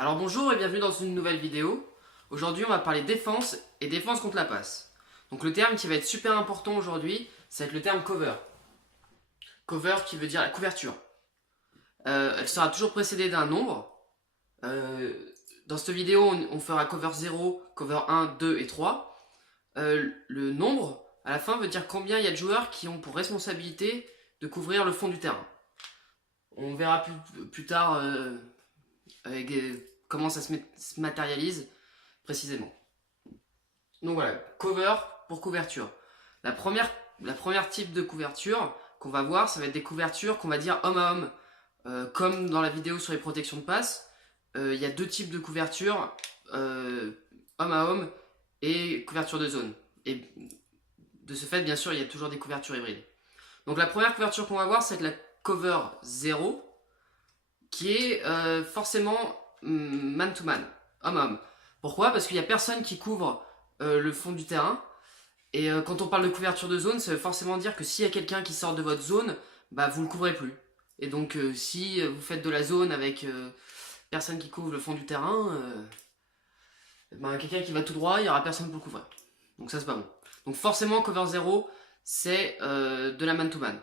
Alors bonjour et bienvenue dans une nouvelle vidéo. Aujourd'hui on va parler défense et défense contre la passe. Donc le terme qui va être super important aujourd'hui, ça va être le terme cover. Cover qui veut dire la couverture. Elle sera toujours précédée d'un nombre. Euh, dans cette vidéo on fera cover 0, cover 1, 2 et 3. Le nombre à la fin veut dire combien il y a de joueurs qui ont pour responsabilité de couvrir le fond du terrain. On verra plus tard avec, comment ça se matérialise précisément. Donc voilà, cover pour couverture. La première type de couverture qu'on va voir, ça va être des couvertures qu'on va dire homme à homme. Comme dans la vidéo sur les protections de passe, il y a deux types de couverture, homme à homme et couverture de zone. Et de ce fait, bien sûr, il y a toujours des couvertures hybrides. Donc la première couverture qu'on va voir, c'est la cover 0, qui est forcément man to man, homme à homme. Pourquoi? Parce qu'il n'y a personne qui couvre le fond du terrain. Et quand on parle de couverture de zone, ça veut forcément dire que s'il y a quelqu'un qui sort de votre zone, bah vous le couvrez plus. Et donc si vous faites de la zone avec personne qui couvre le fond du terrain, bah, quelqu'un qui va tout droit, il n'y aura personne pour le couvrir. Donc ça c'est pas bon. Donc forcément cover 0, c'est de la man to man.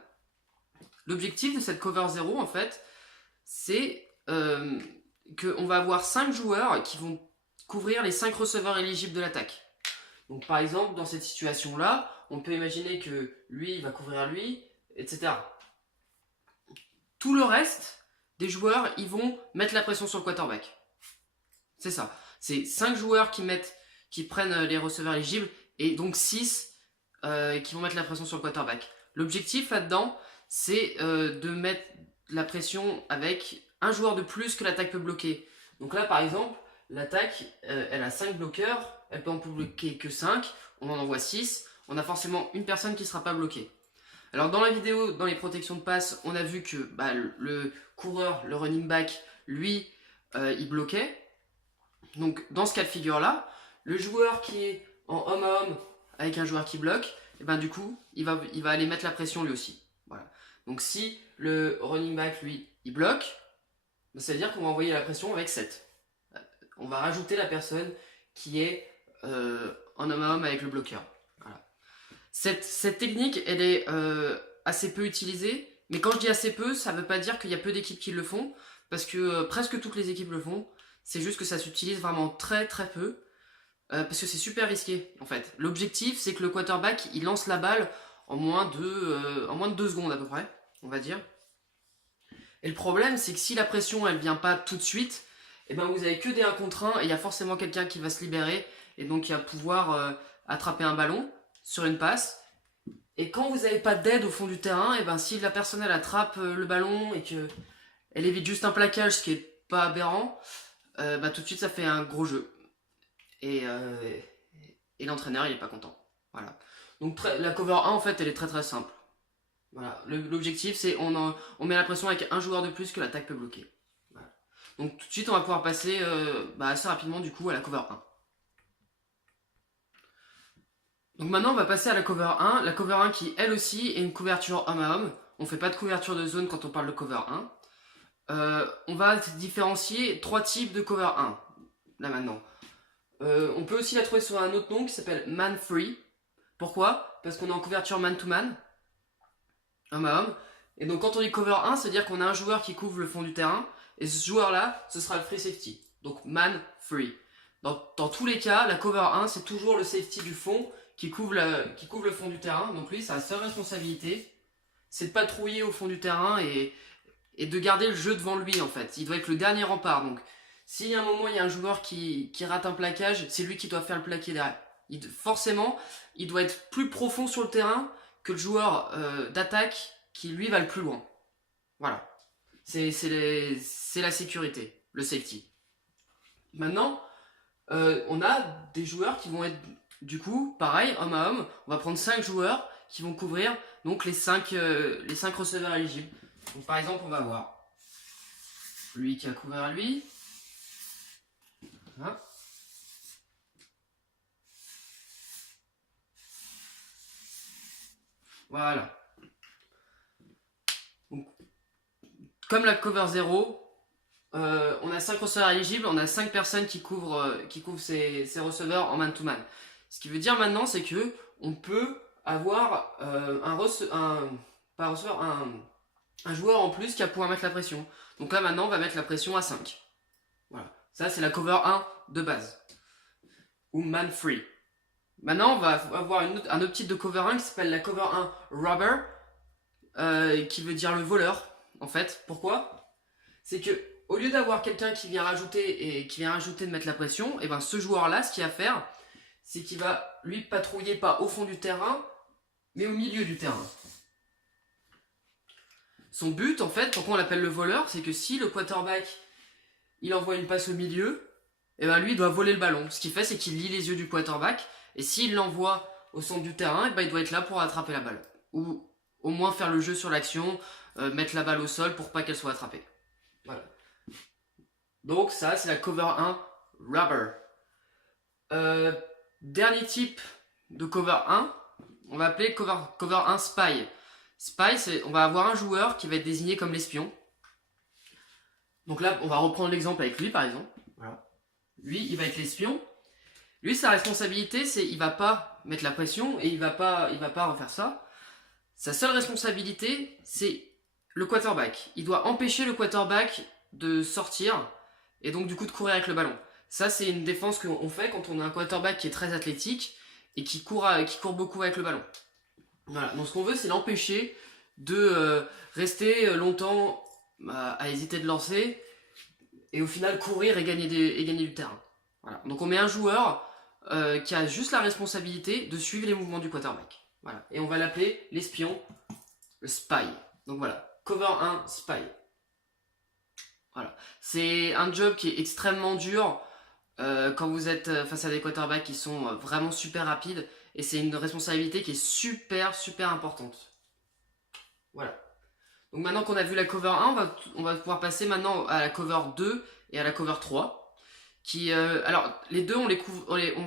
L'objectif de cette cover 0 en fait, c'est qu'on va avoir 5 joueurs qui vont couvrir les 5 receveurs éligibles de l'attaque. Donc par exemple, dans cette situation-là, on peut imaginer que lui, il va couvrir lui, etc. Tout le reste des joueurs, ils vont mettre la pression sur le quarterback. C'est ça. C'est 5 joueurs qui prennent les receveurs éligibles et donc 6 qui vont mettre la pression sur le quarterback. L'objectif là-dedans, c'est de mettre la pression avec un joueur de plus que l'attaque peut bloquer. Donc là, par exemple, l'attaque, elle a 5 bloqueurs, elle peut en bloquer que 5, on en envoie 6, on a forcément une personne qui ne sera pas bloquée. Alors dans la vidéo, dans les protections de passe, on a vu que bah, le coureur, le running back, lui, il bloquait. Donc dans ce cas de figure-là, le joueur qui est en homme à homme avec un joueur qui bloque, et ben du coup, il va aller mettre la pression lui aussi. Voilà. Donc si le running back, lui, il bloque, ben, ça veut dire qu'on va envoyer la pression avec 7. On va rajouter la personne qui est en homme à homme avec le bloqueur. Voilà. Cette technique, elle est assez peu utilisée, mais quand je dis assez peu, ça ne veut pas dire qu'il y a peu d'équipes qui le font, parce que presque toutes les équipes le font. C'est juste que ça s'utilise vraiment très très peu, parce que c'est super risqué en fait. L'objectif, c'est que le quarterback, il lance la balle en moins de 2 secondes à peu près, on va dire. Et le problème, c'est que si la pression, elle vient pas tout de suite, et ben vous avez que des 1 contre 1 et il y a forcément quelqu'un qui va se libérer et donc qui va pouvoir attraper un ballon sur une passe. Et quand vous n'avez pas d'aide au fond du terrain, et ben si la personne elle attrape le ballon et que elle évite juste un plaquage, ce qui est pas aberrant, bah tout de suite ça fait un gros jeu. Et, l'entraîneur il est pas content. Voilà. Donc la cover 1 en fait elle est très très simple. Voilà. L'objectif c'est on met la pression avec un joueur de plus que l'attaque peut bloquer. Voilà. Donc tout de suite on va pouvoir passer assez rapidement du coup à la cover 1. Donc maintenant on va passer à la cover 1. La cover 1 qui elle aussi est une couverture homme à homme. On fait pas de couverture de zone quand on parle de cover 1. On va différencier 3 types de cover 1. Là maintenant. On peut aussi la trouver sur un autre nom qui s'appelle man free. Pourquoi? Parce qu'on est en couverture man to man, homme à homme. Et donc quand on dit cover 1, c'est-à-dire qu'on a un joueur qui couvre le fond du terrain. Et ce joueur-là, ce sera le free safety. Donc man free. Dans tous les cas, la cover 1, c'est toujours le safety du fond qui couvre le fond du terrain. Donc lui, sa seule responsabilité, c'est de patrouiller au fond du terrain et de garder le jeu devant lui en fait. Il doit être le dernier rempart. Donc s'il y a un moment il y a un joueur qui rate un plaquage, c'est lui qui doit faire le plaqué derrière. Forcément, il doit être plus profond sur le terrain que le joueur d'attaque qui lui va le plus loin. Voilà. C'est la sécurité, le safety. Maintenant, on a des joueurs qui vont être du coup, pareil, homme à homme, on va prendre 5 joueurs qui vont couvrir donc les 5 receveurs éligibles. Donc par exemple, on va voir lui qui a couvert lui. Hein, voilà. Donc, comme la cover 0, on a 5 receveurs éligibles, on a 5 personnes qui couvrent ces receveurs en man-to-man. Ce qui veut dire maintenant, c'est que on peut avoir un joueur en plus qui va pouvoir mettre la pression. Donc là maintenant, on va mettre la pression à 5. Voilà. Ça, c'est la cover 1 de base. Ou man free. Maintenant, on va avoir un autre type de cover 1 qui s'appelle la cover 1 robber, qui veut dire le voleur, en fait. Pourquoi? C'est que au lieu d'avoir quelqu'un qui vient rajouter de mettre la pression, et ben ce joueur-là, ce qu'il va faire, c'est qu'il va lui patrouiller pas au fond du terrain, mais au milieu du terrain. Son but, en fait, pourquoi on l'appelle le voleur, c'est que si le quarterback il envoie une passe au milieu, et ben lui il doit voler le ballon. Ce qu'il fait, c'est qu'il lit les yeux du quarterback, et s'il l'envoie au centre du terrain, et ben il doit être là pour attraper la balle. Ou au moins faire le jeu sur l'action, mettre la balle au sol pour pas qu'elle soit attrapée. Voilà. Donc ça, c'est la cover 1 robber. Dernier type de cover 1, on va appeler cover 1 spy. Spy, on va avoir un joueur qui va être désigné comme l'espion. Donc là, on va reprendre l'exemple avec lui, par exemple. Voilà. Lui, il va être l'espion. Lui, sa responsabilité, c'est il va pas mettre la pression et il va pas refaire ça. Sa seule responsabilité, c'est le quarterback. Il doit empêcher le quarterback de sortir et donc du coup de courir avec le ballon. Ça, c'est une défense qu'on fait quand on a un quarterback qui est très athlétique et qui court beaucoup avec le ballon. Voilà. Donc ce qu'on veut, c'est l'empêcher de rester longtemps à hésiter de lancer et au final courir et gagner du terrain. Voilà. Donc on met un joueur qui a juste la responsabilité de suivre les mouvements du quarterback. Voilà. Et on va l'appeler l'espion, le spy. Donc voilà, cover 1 spy. Voilà. C'est un job qui est extrêmement dur quand vous êtes face à des quarterbacks qui sont vraiment super rapides, et c'est une responsabilité qui est super importante. Voilà. Donc maintenant qu'on a vu la cover 1, on va pouvoir passer maintenant à la cover 2 et à la cover 3. Alors les deux, on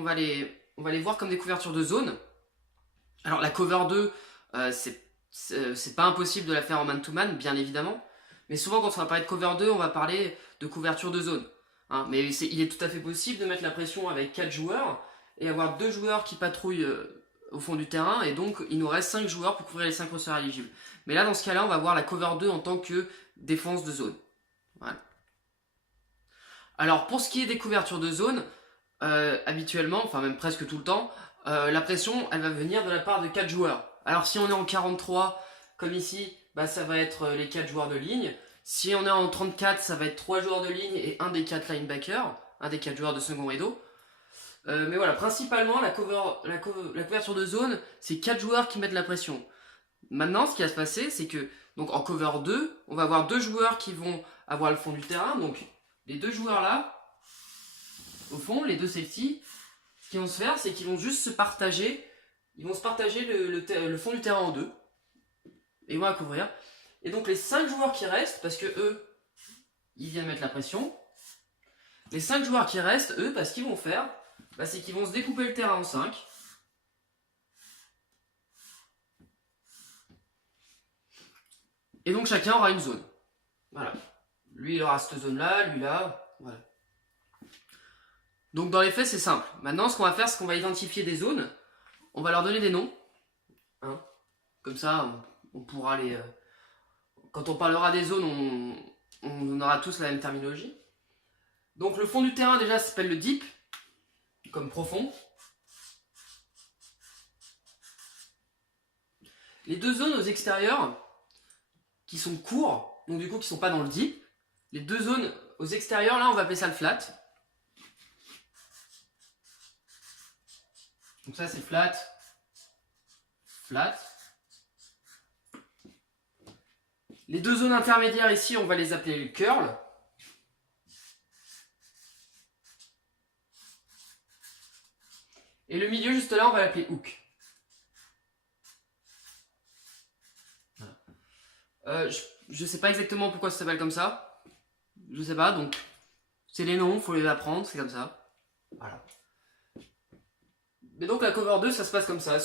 va les voir comme des couvertures de zone. Alors la cover 2, c'est pas impossible de la faire en man-to-man, bien évidemment. Mais souvent quand on va parler de cover 2, on va parler de couverture de zone. Hein, mais il est tout à fait possible de mettre la pression avec 4 joueurs et avoir 2 joueurs qui patrouillent au fond du terrain, et donc il nous reste 5 joueurs pour couvrir les 5 receveurs éligibles. Mais là, dans ce cas-là, on va voir la cover 2 en tant que défense de zone. Voilà. Alors, pour ce qui est des couvertures de zone, habituellement, enfin même presque tout le temps, la pression, elle va venir de la part de 4 joueurs. Alors, si on est en 43, comme ici, bah, ça va être les 4 joueurs de ligne. Si on est en 34, ça va être 3 joueurs de ligne et un des 4 linebackers, un des 4 joueurs de second rideau. Mais voilà, principalement, la couverture de zone, c'est 4 joueurs qui mettent la pression. Maintenant, ce qui va se passer, c'est que donc en cover 2, on va avoir 2 joueurs qui vont avoir le fond du terrain. Donc, les 2 joueurs là, au fond, les 2 safety, ce qu'ils vont se faire, c'est qu'ils vont juste se partager. Ils vont se partager le fond du terrain en 2. Et ils vont la couvrir. Et donc, les 5 joueurs qui restent, parce que eux, ils viennent mettre la pression. Les 5 joueurs qui restent, eux, parce qu'ils vont faire, bah, c'est qu'ils vont se découper le terrain en 5. Et donc chacun aura une zone. Voilà. Lui il aura cette zone là, lui là. Voilà. Donc dans les faits c'est simple. Maintenant ce qu'on va faire, c'est qu'on va identifier des zones. On va leur donner des noms. Hein. Comme ça on pourra les... Quand on parlera des zones, on aura tous la même terminologie. Donc le fond du terrain déjà s'appelle le deep, comme profond. Les 2 zones aux extérieurs, qui sont courts, donc du coup qui sont pas dans le deep. Les 2 zones aux extérieurs, là on va appeler ça le flat. Donc ça c'est flat, flat. Les 2 zones intermédiaires ici, on va les appeler le curl. Et le milieu juste là, on va l'appeler hook. Je sais pas exactement pourquoi ça s'appelle comme ça. Je sais pas, donc c'est les noms, faut les apprendre, c'est comme ça. Voilà. Mais donc la cover 2, ça se passe comme ça.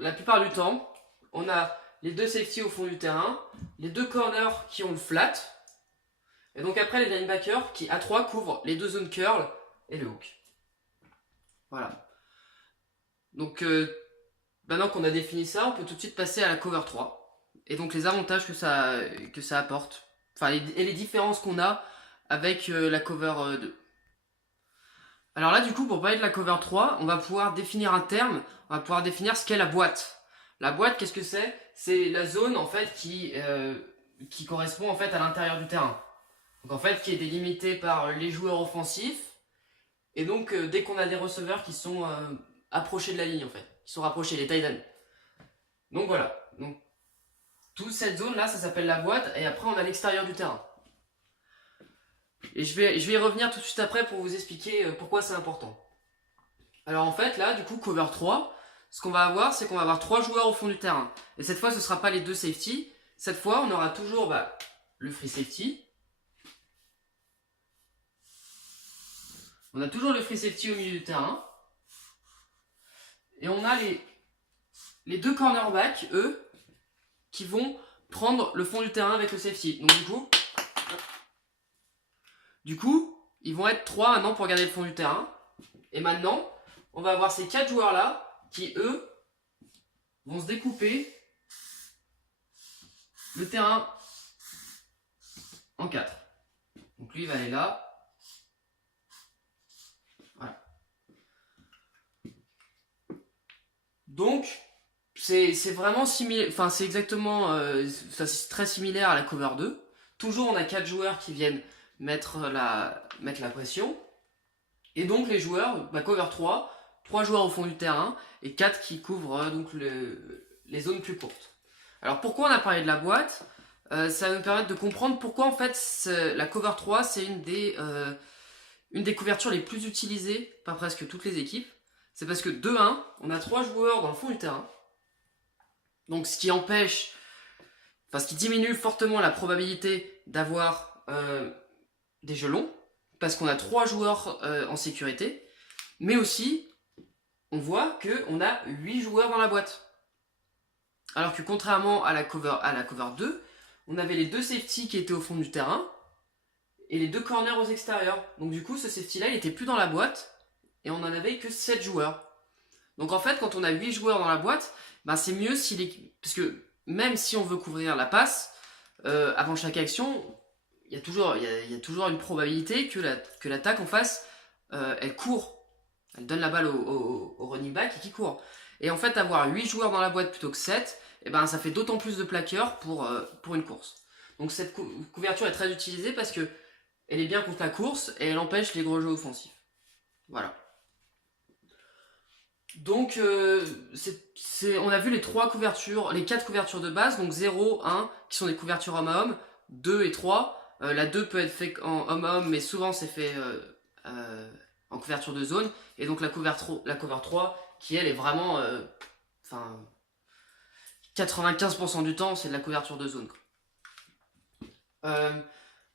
La plupart du temps, on a les 2 safety au fond du terrain, les 2 corners qui ont le flat, Et donc après les linebackers qui à 3 couvrent les deux zones curl et le hook. Voilà. Donc maintenant qu'on a défini ça, on peut tout de suite passer à la cover 3. Et donc les avantages que ça apporte. Enfin et les différences qu'on a avec la cover 2. Alors là du coup pour parler de la cover 3, on va pouvoir définir un terme, on va pouvoir définir ce qu'est la boîte. La boîte, qu'est-ce que c'est? C'est la zone en fait qui correspond en fait à l'intérieur du terrain. Donc en fait qui est délimitée par les joueurs offensifs. Et donc dès qu'on a des receveurs qui sont approchés de la ligne en fait, qui sont rapprochés, les tight ends. Donc voilà, donc toute cette zone là ça s'appelle la boîte et après on a l'extérieur du terrain. Et je vais y revenir tout de suite après pour vous expliquer pourquoi c'est important. Alors en fait là du coup cover 3, ce qu'on va avoir c'est qu'on va avoir 3 joueurs au fond du terrain. Et cette fois ce ne sera pas les deux safety, cette fois on aura toujours le free safety. On a toujours le free safety au milieu du terrain. Et on a les deux cornerbacks, eux, qui vont prendre le fond du terrain avec le safety. Donc du coup, ils vont être 3 maintenant pour garder le fond du terrain. Et maintenant, on va avoir ces 4 joueurs-là qui, eux, vont se découper le terrain en 4. Donc lui, il va aller là. Voilà. Donc, c'est vraiment similaire, enfin c'est exactement, c'est très similaire à la cover 2. Toujours, on a 4 joueurs qui viennent mettre la pression. Et donc les joueurs, cover 3, 3 joueurs au fond du terrain et 4 qui couvrent donc les zones plus courtes. Alors pourquoi on a parlé de la boîte? Ça va nous permettre de comprendre pourquoi en fait la cover 3 c'est une des couvertures les plus utilisées par presque toutes les équipes. C'est parce que de 1, on a 3 joueurs dans le fond du terrain. Donc ce qui empêche, enfin ce qui diminue fortement la probabilité d'avoir des jeux longs, parce qu'on a 3 joueurs en sécurité, mais aussi on voit qu'on a 8 joueurs dans la boîte. Alors que contrairement à la cover 2, on avait les deux safety qui étaient au fond du terrain et les 2 corners aux extérieurs. Donc du coup ce safety là il était plus dans la boîte et on en avait que 7 joueurs. Donc en fait quand on a 8 joueurs dans la boîte, c'est mieux parce que même si on veut couvrir la passe, avant chaque action, il y a toujours une probabilité que l'attaque en face, elle court. Elle donne la balle au running back et qui court. Et en fait, avoir 8 joueurs dans la boîte plutôt que 7, ça fait d'autant plus de plaqueurs pour une course. Donc cette couverture est très utilisée parce que elle est bien contre la course et elle empêche les gros jeux offensifs. Voilà. Donc on a vu les 4 couvertures de base, donc 0, 1, qui sont des couvertures homme à homme, 2 et 3. La 2 peut être faite en homme à homme, mais souvent c'est fait en couverture de zone. Et donc la cover 3, qui elle est vraiment 95% du temps, c'est de la couverture de zone.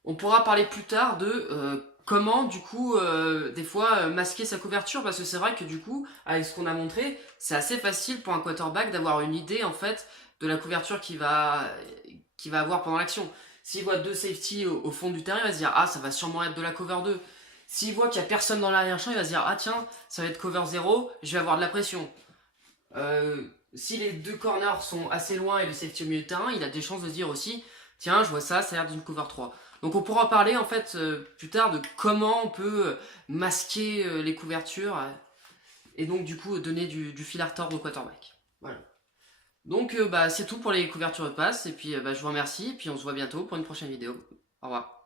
On pourra parler plus tard de comment du coup des fois masquer sa couverture, parce que c'est vrai que du coup avec ce qu'on a montré c'est assez facile pour un quarterback d'avoir une idée en fait de la couverture qu'il va avoir pendant l'action. S'il voit 2 safety au fond du terrain, il va se dire ah ça va sûrement être de la cover 2. S'il voit qu'il n'y a personne dans l'arrière-champ, il va se dire ah tiens ça va être cover 0, je vais avoir de la pression. Si les 2 corners sont assez loin et le safety au milieu de terrain, il a des chances de se dire aussi tiens je vois ça a l'air d'une cover 3. Donc on pourra parler en fait plus tard de comment on peut masquer les couvertures et donc du coup donner du fil à retordre au quarterback. Voilà. Donc c'est tout pour les couvertures de passe et puis je vous remercie et puis on se voit bientôt pour une prochaine vidéo. Au revoir.